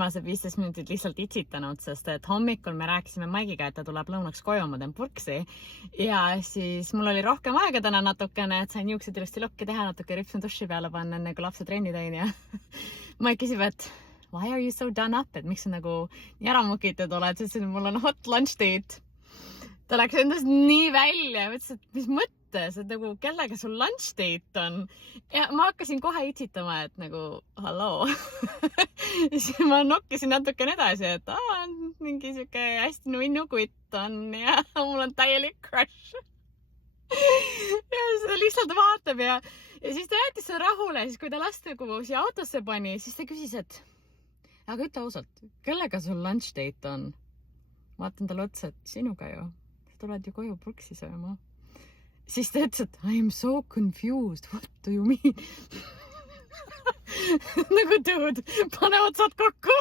viimased 15 minutit lihtsalt itsitanud, sest et hommikul me rääkisime Maigiga, et ta tuleb lõunaks koju, ma teen purksi ja siis mul oli rohkem aega täna natukene, et sain juuksed ilusti lokki teha, natuke ripsme duši peale panna, enne kui lapse trenni tõin ja Maik küsib, et why are you so done up, et miks sa nagu nii ära mukitud oled, sest mul on hot lunch date. Ta läks endast nii välja ja mõtles, et mis mõttes, et nagu kellega sul lunch date on. Ja ma hakkasin kohe itsitama, et nagu halloo. Ja siis ma nokkisin natukene edasi, et mingi siuke hästi nunnukutt on ja mul on täielik crush. Ja ta lihtsalt vaatab ja siis ta jättis seda rahule. Siis kui ta last nagu siia autosse pani, siis ta küsis, et aga ütle ausalt, kellega sul lunch date on? Vaatan talle otsa, et sinuga ju. Tuled ju koju purksi sööma. Siis ta ütles, et I am so confused. What do you mean? Nagu dude, pane otsad kokku.